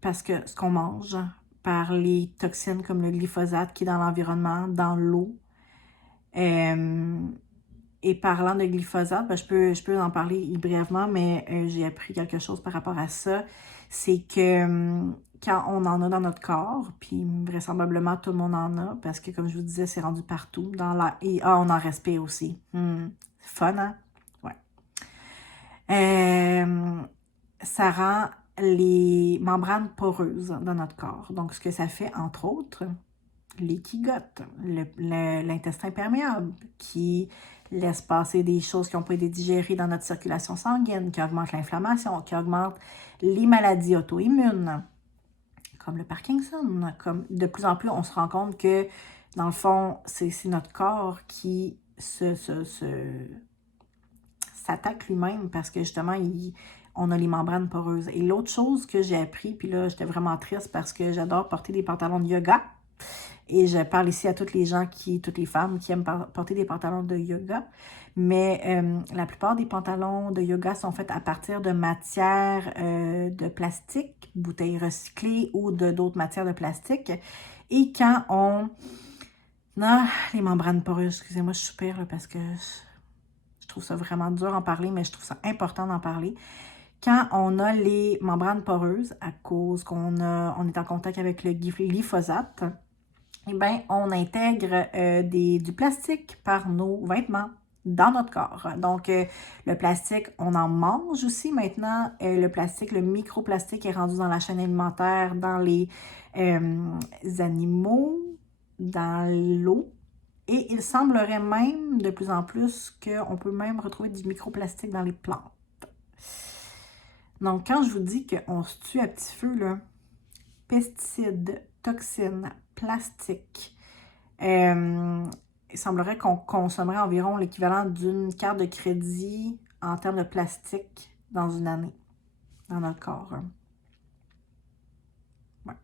Parce que ce qu'on mange, par les toxines comme le glyphosate qui est dans l'environnement, dans l'eau. Et parlant de glyphosate, ben je peux en parler brièvement, mais j'ai appris quelque chose par rapport à ça. C'est que quand on en a dans notre corps, puis vraisemblablement tout le monde en a, parce que comme je vous disais, c'est rendu partout, dans l'air. Et on en respire aussi. Fun, hein? Ouais. Ça rend les membranes poreuses dans notre corps. Donc, ce que ça fait, entre autres, l'équigote, l'intestin perméable, qui laisse passer des choses qui n'ont pas été digérées dans notre circulation sanguine, qui augmente l'inflammation, qui augmente les maladies auto-immunes, comme le Parkinson. Comme de plus en plus, on se rend compte que, dans le fond, c'est notre corps qui s'attaque lui-même parce que, justement, on a les membranes poreuses. Et l'autre chose que j'ai appris, puis là, j'étais vraiment triste parce que j'adore porter des pantalons de yoga. Et je parle ici à toutes les femmes qui aiment porter des pantalons de yoga. Mais la plupart des pantalons de yoga sont faits à partir de matières de plastique, bouteilles recyclées ou d'autres matières de plastique. Et quand on... Non, les membranes poreuses, excusez-moi, je soupire là, parce que je trouve ça vraiment dur d'en parler, mais je trouve ça important d'en parler. Quand on a les membranes poreuses, à cause qu'on est en contact avec le glyphosate, eh bien, on intègre du plastique par nos vêtements dans notre corps. Donc, le plastique, on en mange aussi maintenant. Le plastique, le microplastique est rendu dans la chaîne alimentaire, dans les animaux, dans l'eau. Et il semblerait même de plus en plus qu'on peut même retrouver du microplastique dans les plantes. Donc, quand je vous dis qu'on se tue à petit feu, là, pesticides, toxines, plastique, il semblerait qu'on consommerait environ l'équivalent d'une carte de crédit en termes de plastique dans une année, dans notre corps. Ouais.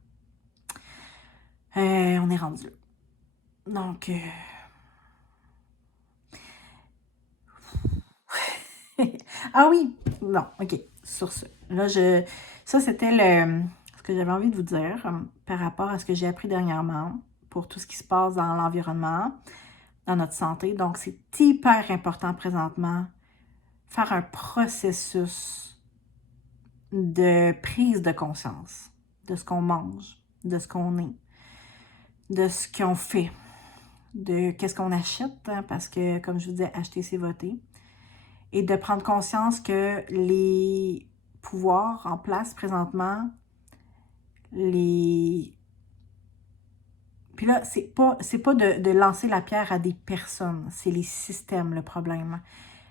On est rendu là. Donc, ah oui! Non, ok. Sur ce. Là, ça, c'était ce que j'avais envie de vous dire par rapport à ce que j'ai appris dernièrement pour tout ce qui se passe dans l'environnement, dans notre santé. Donc, c'est hyper important présentement faire un processus de prise de conscience de ce qu'on mange, de ce qu'on est, de ce qu'on fait, de qu'est-ce qu'on achète, hein, parce que, comme je vous disais, acheter, c'est voter. Et de prendre conscience que les pouvoirs en place présentement, Puis là, c'est pas de lancer la pierre à des personnes, c'est les systèmes le problème.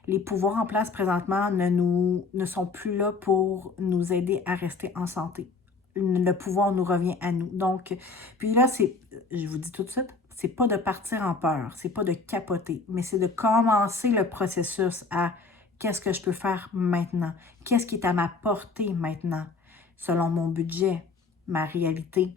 Les pouvoirs en place présentement ne sont plus là pour nous aider à rester en santé. Le pouvoir nous revient à nous. Donc, puis là, je vous dis tout de suite, c'est pas de partir en peur, c'est pas de capoter, mais c'est de commencer le processus à qu'est-ce que je peux faire maintenant? Qu'est-ce qui est à ma portée maintenant, selon mon budget, ma réalité?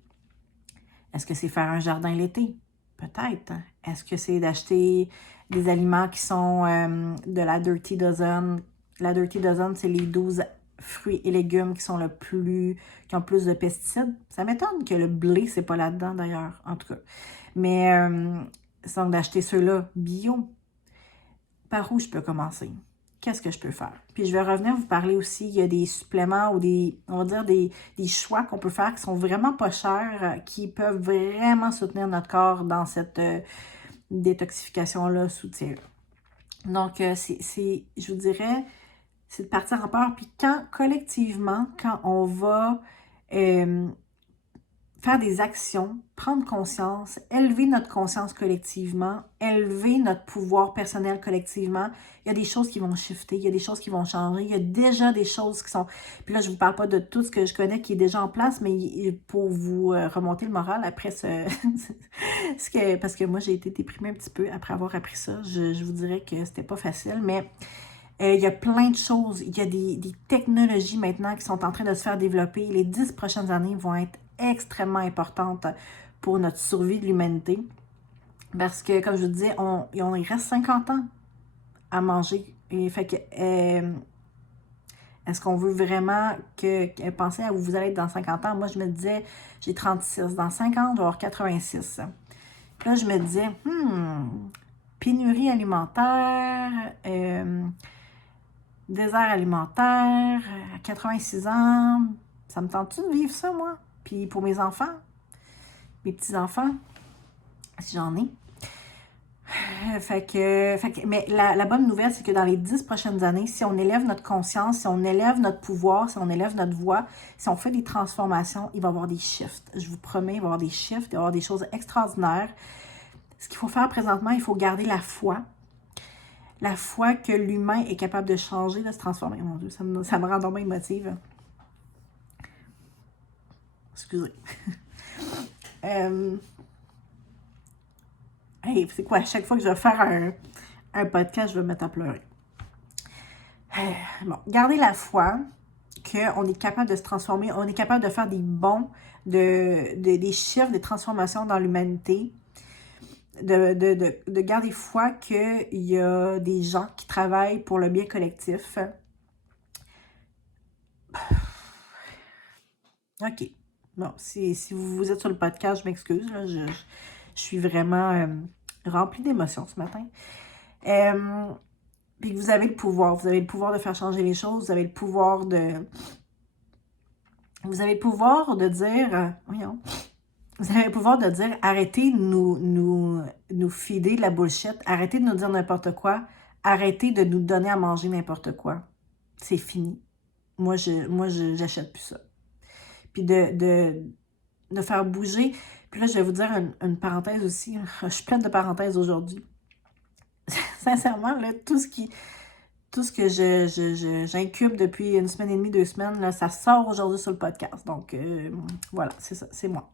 Est-ce que c'est faire un jardin l'été? Peut-être. Est-ce que c'est d'acheter des aliments qui sont de la Dirty Dozen? La Dirty Dozen, c'est les 12 fruits et légumes qui ont le plus de pesticides. Ça m'étonne que le blé, c'est pas là-dedans d'ailleurs, en tout cas. Mais c'est donc d'acheter ceux-là bio. Par où je peux commencer? Qu'est-ce que je peux faire? Puis je vais revenir vous parler aussi, il y a des suppléments ou on va dire des choix qu'on peut faire qui sont vraiment pas chers, qui peuvent vraiment soutenir notre corps dans cette détoxification-là, soutien. Donc, je vous dirais, c'est de partir en peur. Puis collectivement, quand on va faire des actions, prendre conscience, élever notre conscience collectivement, élever notre pouvoir personnel collectivement, il y a des choses qui vont shifter, il y a des choses qui vont changer, il y a déjà des choses qui sont... Puis là, je ne vous parle pas de tout ce que je connais qui est déjà en place, mais pour vous remonter le moral après parce que moi, j'ai été déprimée un petit peu après avoir appris ça. Je vous dirais que c'était pas facile, mais... il y a plein de choses, il y a des technologies maintenant qui sont en train de se faire développer. Les 10 prochaines années vont être extrêmement importantes pour notre survie de l'humanité. Parce que, comme je vous disais, il reste 50 ans à manger. Et fait que, est-ce qu'on veut vraiment penser à où vous allez être dans 50 ans? Moi, je me disais, j'ai 36. Dans 5 ans, je vais avoir 86. Puis là, je me disais, pénurie alimentaire, désert alimentaire, à 86 ans, ça me tente-tu de vivre ça, moi? Puis pour mes enfants, mes petits-enfants, si j'en ai. Mais la bonne nouvelle, c'est que dans les 10 prochaines années, si on élève notre conscience, si on élève notre pouvoir, si on élève notre voix, si on fait des transformations, il va y avoir des shifts. Je vous promets, il va y avoir des shifts, il va y avoir des choses extraordinaires. Ce qu'il faut faire présentement, il faut garder la foi. La foi que l'humain est capable de changer, de se transformer. Mon Dieu, ça me rend donc émotive. Excusez. Hey, c'est quoi? À chaque fois que je vais faire un podcast, je vais me mettre à pleurer. Bon, gardez la foi que qu'on est capable de se transformer, on est capable de faire des bons, des chiffres, des transformations dans l'humanité, de garder foi qu'il y a des gens qui travaillent pour le bien collectif. OK. Bon, si vous êtes sur le podcast, je m'excuse, là, je suis vraiment remplie d'émotions ce matin. Puis que vous avez le pouvoir. Vous avez le pouvoir de faire changer les choses. Vous avez le pouvoir de... Vous avez le pouvoir de dire... voyons. Vous avez le pouvoir de dire, arrêtez de nous feeder de la bullshit. Arrêtez de nous dire n'importe quoi. Arrêtez de nous donner à manger n'importe quoi. C'est fini. Moi, j'achète plus ça. Puis de faire bouger. Puis là, je vais vous dire une parenthèse aussi. Je suis pleine de parenthèses aujourd'hui. Sincèrement, là, tout ce que j'incube depuis une semaine et demie, 2 semaines, là, ça sort aujourd'hui sur le podcast. Donc, voilà, c'est ça, c'est moi.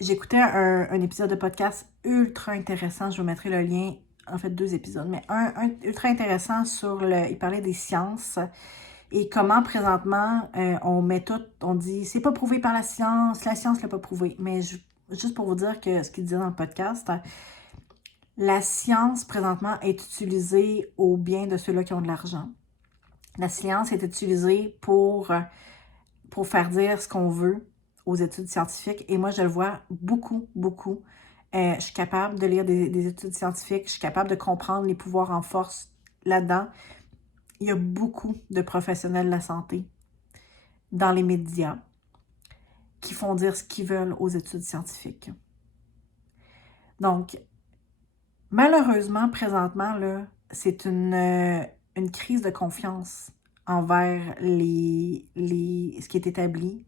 J'écoutais un épisode de podcast ultra intéressant. Je vous mettrai le lien, en fait 2 épisodes, mais un ultra intéressant il parlait des sciences et comment présentement on met tout, on dit c'est pas prouvé par la science l'a pas prouvé. Mais juste pour vous dire que ce qu'il disait dans le podcast, la science présentement est utilisée au bien de ceux-là qui ont de l'argent. La science est utilisée pour faire dire ce qu'on veut aux études scientifiques. Et moi, je le vois beaucoup, beaucoup. Je suis capable de lire des études scientifiques. Je suis capable de comprendre les pouvoirs en force là-dedans. Il y a beaucoup de professionnels de la santé dans les médias qui font dire ce qu'ils veulent aux études scientifiques. Donc, malheureusement, présentement, là, c'est une crise de confiance envers ce qui est établi,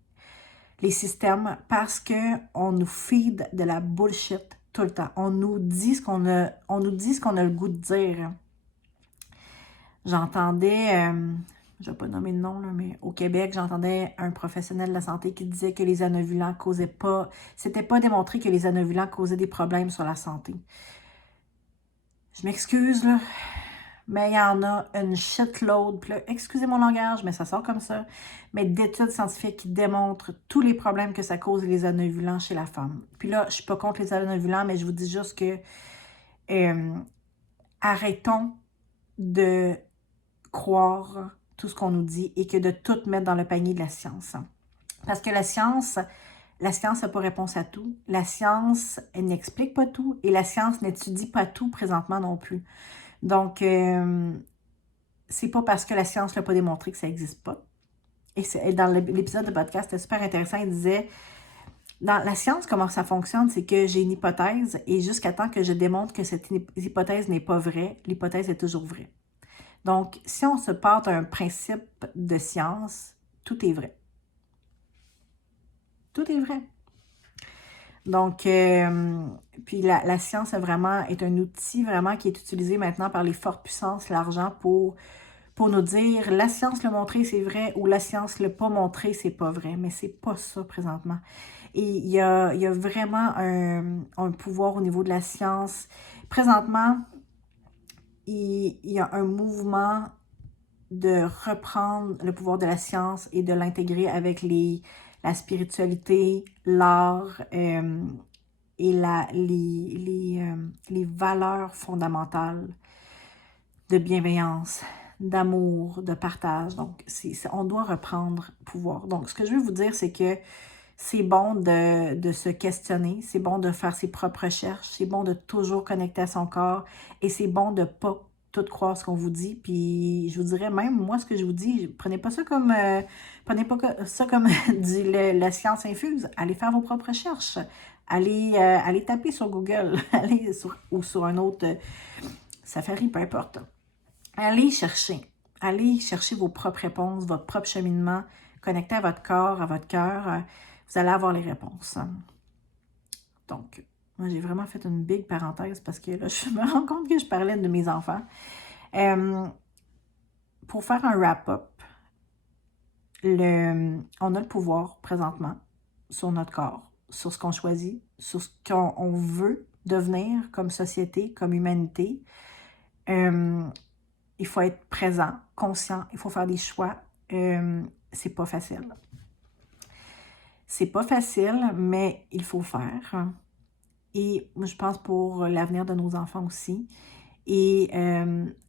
les systèmes, parce qu'on nous feed de la bullshit tout le temps. On nous dit ce qu'on a le goût de dire. J'entendais, je ne vais pas nommer de nom, là, mais au Québec, j'entendais un professionnel de la santé qui disait que les anovulants causaient pas... C'était pas démontré que les anovulants causaient des problèmes sur la santé. Je m'excuse, là, mais il y en a une shitload. Puis là, excusez mon langage, mais ça sort comme ça. Mais d'études scientifiques qui démontrent tous les problèmes que ça cause les anovulants chez la femme. Puis là, je ne suis pas contre les anovulants, mais je vous dis juste que arrêtons de croire tout ce qu'on nous dit et que de tout mettre dans le panier de la science. Parce que la science n'a pas réponse à tout. La science, elle n'explique pas tout et la science n'étudie pas tout présentement non plus. Donc, c'est pas parce que la science ne l'a pas démontré que ça n'existe pas. Et dans l'épisode de podcast, c'était super intéressant, il disait, dans la science, comment ça fonctionne, c'est que j'ai une hypothèse et jusqu'à temps que je démontre que cette hypothèse n'est pas vraie, l'hypothèse est toujours vraie. Donc, si on se part d'un principe de science, tout est vrai. Tout est vrai. Donc, puis la science est un outil vraiment qui est utilisé maintenant par les fortes puissances, l'argent, pour nous dire la science l'a montré, c'est vrai, ou la science l'a pas montré, c'est pas vrai. Mais c'est pas ça présentement. Et il y a vraiment un pouvoir au niveau de la science. Présentement, il y a un mouvement de reprendre le pouvoir de la science et de l'intégrer avec la spiritualité, l'art et les valeurs fondamentales de bienveillance, d'amour, de partage. Donc, on doit reprendre pouvoir. Donc, ce que je veux vous dire, c'est que c'est bon de se questionner, c'est bon de faire ses propres recherches, c'est bon de toujours connecter à son corps et c'est bon de ne pas tout croire ce qu'on vous dit. Puis je vous dirais même, moi, ce que je vous dis, prenez pas ça comme la science infuse. Allez faire vos propres recherches. Allez taper sur Google, ou sur un autre Safari, peu importe. Allez chercher vos propres réponses, votre propre cheminement, connecté à votre corps, à votre cœur. Vous allez avoir les réponses. Donc, moi, j'ai vraiment fait une big parenthèse parce que là, je me rends compte que je parlais de mes enfants. Pour faire un wrap-up, on a le pouvoir présentement sur notre corps, sur ce qu'on choisit, sur ce qu'on veut devenir comme société, comme humanité. Il faut être présent, conscient, il faut faire des choix. c'est pas facile. C'est pas facile, mais il faut faire. Et moi, je pense pour l'avenir de nos enfants aussi. Et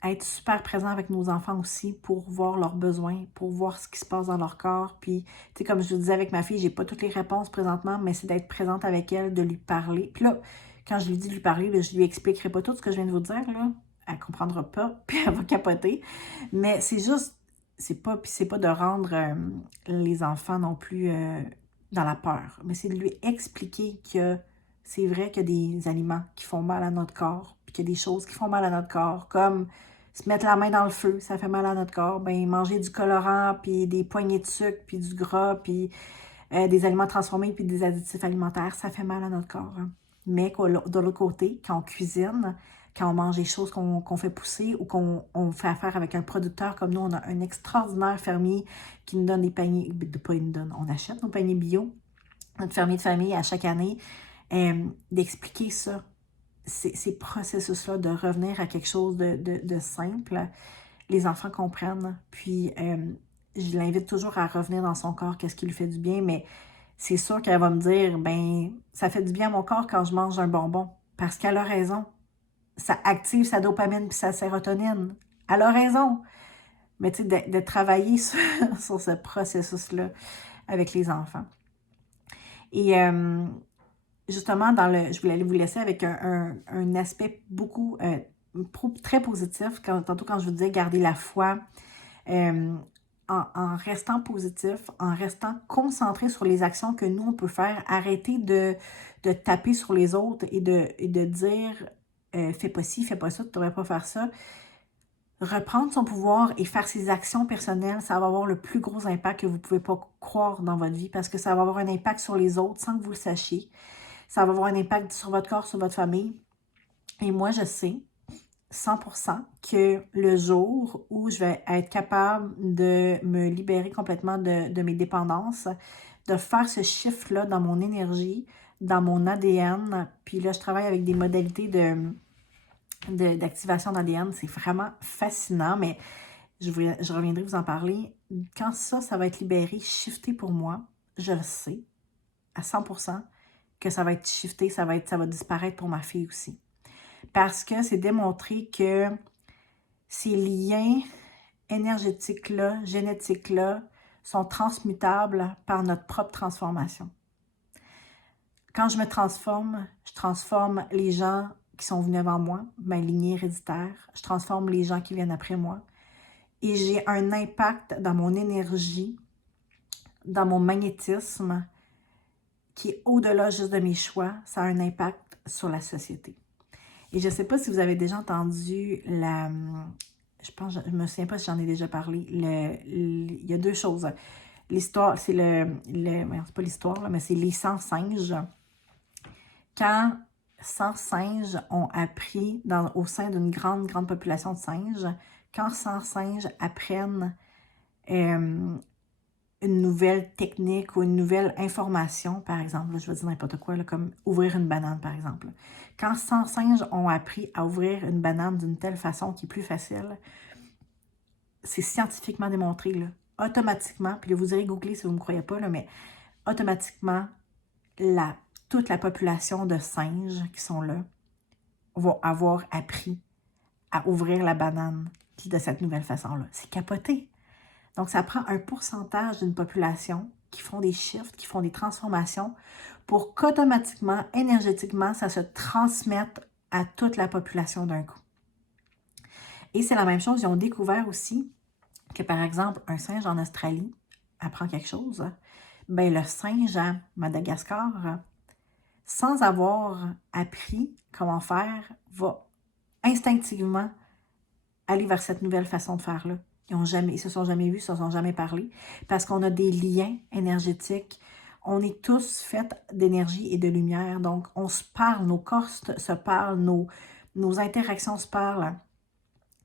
être super présent avec nos enfants aussi pour voir leurs besoins, pour voir ce qui se passe dans leur corps. Puis, tu sais, comme je vous disais avec ma fille, j'ai pas toutes les réponses présentement, mais c'est d'être présente avec elle, de lui parler. Puis là, quand je lui dis de lui parler, là, je lui expliquerai pas tout ce que je viens de vous dire, là. Elle comprendra pas, puis elle va capoter. Mais c'est juste, c'est pas de rendre les enfants non plus dans la peur, mais c'est de lui expliquer que c'est vrai qu'il y a des aliments qui font mal à notre corps, puis qu'il y a des choses qui font mal à notre corps, comme se mettre la main dans le feu, ça fait mal à notre corps. Ben, manger du colorant, puis des poignées de sucre, puis du gras, puis des aliments transformés, puis des additifs alimentaires, ça fait mal à notre corps. Hein. Mais de l'autre côté, quand on cuisine, quand on mange des choses qu'on fait pousser ou qu'on fait affaire avec un producteur comme nous, on a un extraordinaire fermier qui nous donne des paniers, pas il nous donne, on achète nos paniers bio, notre fermier de famille à chaque année, d'expliquer ça, ces processus-là, de revenir à quelque chose de simple, les enfants comprennent. Puis, je l'invite toujours à revenir dans son corps, qu'est-ce qui lui fait du bien, mais c'est sûr qu'elle va me dire, ben, ça fait du bien à mon corps quand je mange un bonbon, parce qu'elle a raison. Ça active sa dopamine puis sa sérotonine. Elle a raison. Mais tu sais, de travailler sur ce processus-là avec les enfants. Et justement, je voulais vous laisser avec un aspect beaucoup, très positif. Tantôt, quand je vous disais garder la foi, en restant positif, en restant concentré sur les actions que nous, on peut faire, arrêter de taper sur les autres et de dire fais pas ci, fais pas ça, tu devrais pas faire ça. Reprendre son pouvoir et faire ses actions personnelles, ça va avoir le plus gros impact que vous pouvez pas croire dans votre vie parce que ça va avoir un impact sur les autres sans que vous le sachiez. Ça va avoir un impact sur votre corps, sur votre famille. Et moi, je sais 100% que le jour où je vais être capable de me libérer complètement de mes dépendances, de faire ce chiffre-là dans mon énergie, dans mon ADN, puis là, je travaille avec des modalités d'activation d'ADN, c'est vraiment fascinant, mais je reviendrai vous en parler. Quand ça va être libéré, shifté pour moi, je le sais à 100% que ça va être shifté, ça va disparaître pour ma fille aussi. Parce que c'est démontré que ces liens énergétiques-là, génétiques-là, sont transmutables par notre propre transformation. Quand je me transforme, je transforme les gens qui sont venus avant moi, ma lignée héréditaire, je transforme les gens qui viennent après moi, et j'ai un impact dans mon énergie, dans mon magnétisme, qui est au-delà juste de mes choix, ça a un impact sur la société. Et je ne sais pas si vous avez déjà entendu je me souviens pas si j'en ai déjà parlé, il y a deux choses. L'histoire, c'est c'est pas l'histoire, là, mais c'est les 100 singes. Quand 100 singes ont appris au sein d'une grande, grande population de singes, quand 100 singes apprennent une nouvelle technique ou une nouvelle information, par exemple, là, je vais dire n'importe quoi, là, comme ouvrir une banane, par exemple. Quand 100 singes ont appris à ouvrir une banane d'une telle façon qui est plus facile, c'est scientifiquement démontré, là, automatiquement, puis là, vous irez googler si vous ne me croyez pas, là, mais automatiquement, toute la population de singes qui sont là vont avoir appris à ouvrir la banane de cette nouvelle façon-là. C'est capoté. Donc, ça prend un pourcentage d'une population qui font des shifts, qui font des transformations pour qu'automatiquement, énergétiquement, ça se transmette à toute la population d'un coup. Et c'est la même chose, ils ont découvert aussi que, par exemple, un singe en Australie apprend quelque chose, ben le singe à Madagascar, sans avoir appris comment faire, va instinctivement aller vers cette nouvelle façon de faire-là. Ils se sont jamais vus, ils se sont jamais parlé, parce qu'on a des liens énergétiques. On est tous faits d'énergie et de lumière, donc on se parle, nos corps se parlent, nos interactions se parlent.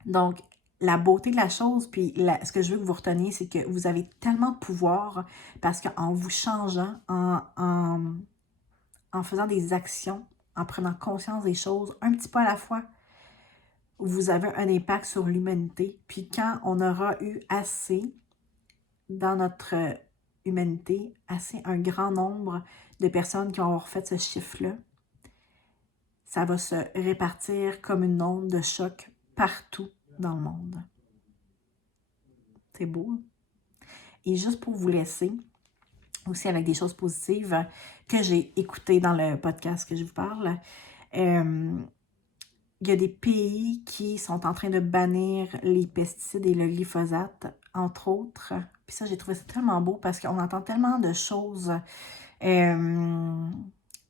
Donc, la beauté de la chose, puis ce que je veux que vous reteniez, c'est que vous avez tellement de pouvoir, parce qu'en vous changeant, en faisant des actions, en prenant conscience des choses, un petit peu à la fois, vous avez un impact sur l'humanité. Puis quand on aura eu assez dans notre humanité, un grand nombre de personnes qui ont fait ce chiffre-là, ça va se répartir comme une onde de choc partout dans le monde. C'est beau. Et juste pour vous laisser, aussi avec des choses positives que j'ai écoutées dans le podcast que je vous parle, il y a des pays qui sont en train de bannir les pesticides et le glyphosate, entre autres. Puis ça, j'ai trouvé ça tellement beau parce qu'on entend tellement de choses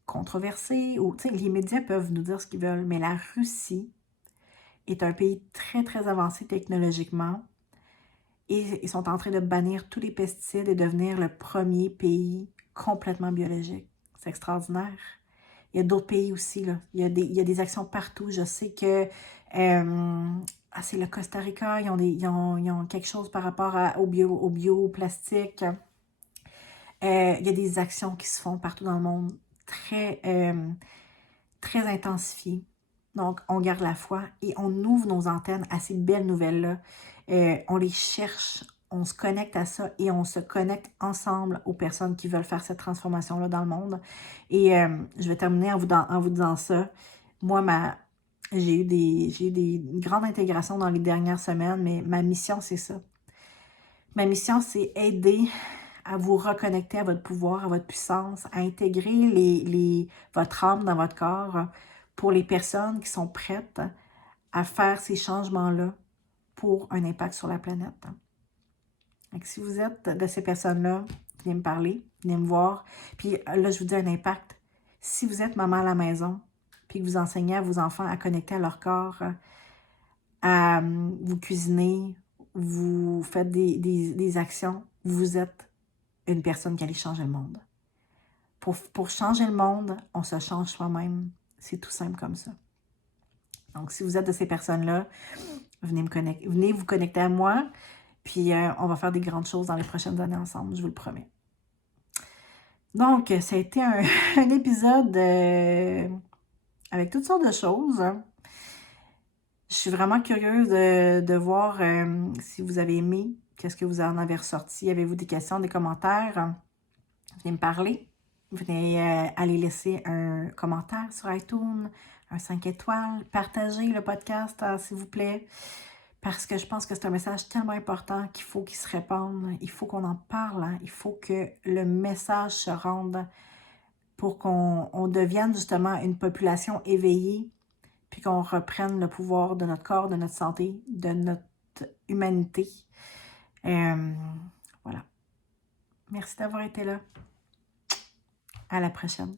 controversées. Ou, tu sais, les médias peuvent nous dire ce qu'ils veulent, mais la Russie est un pays très, très avancé technologiquement. Et ils sont en train de bannir tous les pesticides et devenir le premier pays complètement biologique. C'est extraordinaire. Il y a d'autres pays aussi, là. Il y a des actions partout. Je sais que c'est le Costa Rica, ils ont quelque chose par rapport au bioplastique. Il y a des actions qui se font partout dans le monde, très, très intensifiées. Donc, on garde la foi et on ouvre nos antennes à ces belles nouvelles-là. On les cherche, on se connecte à ça et on se connecte ensemble aux personnes qui veulent faire cette transformation-là dans le monde. Et je vais terminer en vous disant ça. Moi, j'ai eu des grandes intégrations dans les dernières semaines, mais ma mission, c'est ça. Ma mission, c'est aider à vous reconnecter à votre pouvoir, à votre puissance, à intégrer votre âme dans votre corps pour les personnes qui sont prêtes à faire ces changements-là pour un impact sur la planète. Donc, si vous êtes de ces personnes-là, venez me parler, venez me voir. Puis là, je vous dis un impact. Si vous êtes maman à la maison, puis que vous enseignez à vos enfants à connecter à leur corps, à vous cuisiner, vous faites des actions, vous êtes une personne qui allait changer le monde. Pour changer le monde, on se change soi-même. C'est tout simple comme ça. Donc, si vous êtes de ces personnes-là, venez vous connecter à moi, puis on va faire des grandes choses dans les prochaines années ensemble, je vous le promets. Donc, ça a été un épisode avec toutes sortes de choses. Je suis vraiment curieuse de voir si vous avez aimé, qu'est-ce que vous en avez ressorti. Avez-vous des questions, des commentaires? Venez me parler. Venez aller laisser un commentaire sur iTunes, un 5 étoiles. Partagez le podcast, s'il vous plaît, parce que je pense que c'est un message tellement important qu'il faut qu'il se répande. Il faut qu'on en parle. Hein. Il faut que le message se rende pour qu'on devienne justement une population éveillée, puis qu'on reprenne le pouvoir de notre corps, de notre santé, de notre humanité. Voilà. Merci d'avoir été là. À la prochaine.